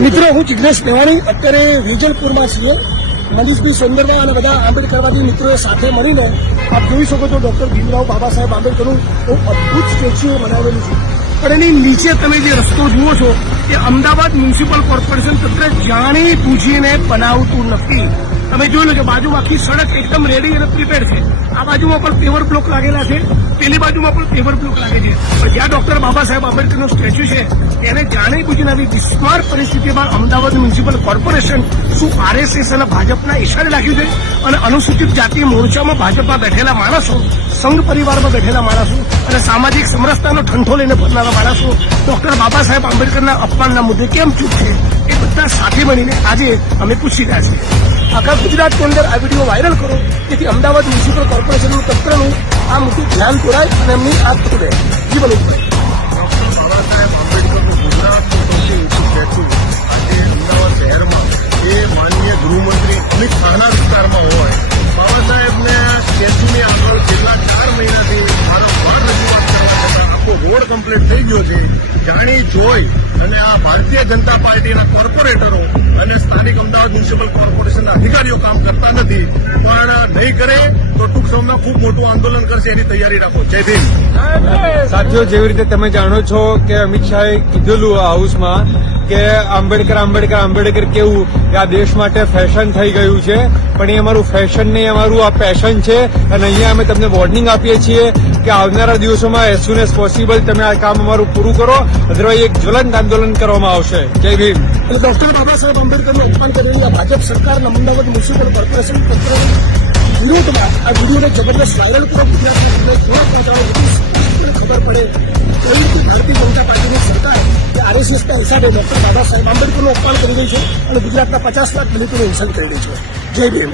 મિત્રો, હું જિગ્નેશ મેવાણી અત્યારે વિજલપુરમાં છીએ. મનીષભાઈ સોંદરવા અને બધા આંબેડકરવાદી મિત્રોએ સાથે મળીને આપ જોઈ શકો છો ડોક્ટર ભીમરાવ બાબા સાહેબ આંબેડકરનું બહુ અદભુત સ્ટેચ્યુ બનાવેલું છે. પણ એની નીચે તમે જે રસ્તો જુઓ છો એ અમદાવાદ મ્યુનિસિપલ કોર્પોરેશન તંત્ર જાણી પૂછીને બનાવતું નથી. તમે જોઈ લો છો બાજુમાં આખી સડક એકદમ રેડી અને પ્રિપેર છે. આ બાજુમાં પણ પેવર બ્લોક લાગેલા છે, પેલી બાજુમાં પણ પેવર બ્લોક લાગે છે. પણ જ્યાં ડોક્ટર બાબા સાહેબ આંબેડકરનું સ્ટેચ્યુ છે એને જાણી પૂછીને આવી બિસ્માર પરિસ્થિતિમાં અમદાવાદ મ્યુનિસિપલ કોર્પોરેશન શું આરએસએસ અને ભાજપના ઇશારે લાગ્યું છે? અને અનુસૂચિત જાતિ મોરચામાં ભાજપમાં બેઠેલા માણસો, સંઘ પરિવારમાં બેઠેલા માણસો અને સામાજિક સમરસતાનો ઠંઠો લઈને ફરનારા માણસો ડોક્ટર બાબા સાહેબ આંબેડકરના અપમાનના મુદ્દે કેમ ચૂપ છે? એ બધા સાથે મળીને આજે અમે પૂછી રહ્યા છીએ. આખા ગુજરાતની અંદર આ વિડીયો વાયરલ કરો જેથી અમદાવાદ મ્યુનિસિપલ કોર્પોરેશનનું તંત્રનું આ મુદ્દે ધ્યાન દોરાય અને એમની આંખ ખુલે. જી બોલો. બાબા સાહેબ આંબેડકરનું ગુજરાતનું સૌથી ઊંચું સ્ટેચ્યુ આજે અમદાવાદ શહેરમાં એ માનનીય ગૃહમંત્રી અમિત શાહના વિસ્તારમાં હોય. બાબા સાહેબને સ્ટેચ્યુની આગળ છેલ્લા 4 મહિનાથી વારંવાર રજૂઆત કરવા છતાં આખો રોડ કમ્પ્લીટ થઈ ગયો છે. જાણી જોઈ અને આ ભારતીય જનતા પાર્ટીના કોર્પોરેટરો અને સ્થાનિક અમદાવાદ મ્યુનિસિપલ કોર્પોરેશનના અધિકારીઓ કામ કરતા નથી. પણ નહીં કરે તો ટૂંક સમયમાં ખૂબ મોટું આંદોલન કરશે એની તૈયારી રાખો. જય ભીમ. સાથીઓ, જેવી રીતે તમે જાણો છો કે અમિત શાહે કીધેલું આ હાઉસમાં કે આંબેડકર આંબેડકર આંબેડકર કેવું એ આ દેશ માટે ફેશન થઈ ગયું છે. પણ એ અમારું ફેશન નહીં, અમારું આ પેશન છે. અને અહીંયા અમે તમને વોર્નિંગ આપીએ છીએ કે આવનારા દિવસોમાં એઝ સુન એઝ પોસિબલ તમે આ કામ અમારું પૂરું કરો, અદરવાઇઝ એક જ્વલંત આંદોલન કરવામાં આવશે. જય ભીમ. ડોક્ટર બાબા સાહેબ આંબેડકરનું અપમાન કરેલી આ ભાજપ સરકારના અમદાવાદ મ્યુનિસિપલ કોર્પોરેશન તંત્રના વિરોધમાં આ વિડીયોને જબરદસ્ત વાયરલ કરો. ગુજરાતના થોડા પહોંચાડો જેથી ખબર પડે કઈ રીતે ભારતીય જનતા પાર્ટીની સરકાર કે આરએસએસના હિસાબે ડોક્ટર બાબા સાહેબ આંબેડકરનું અપમાન કરી રહી છે અને ગુજરાતના 50 લાખ દલિતોને ઇન્સલ્ટ કરી રહી છે. જય ભીમ.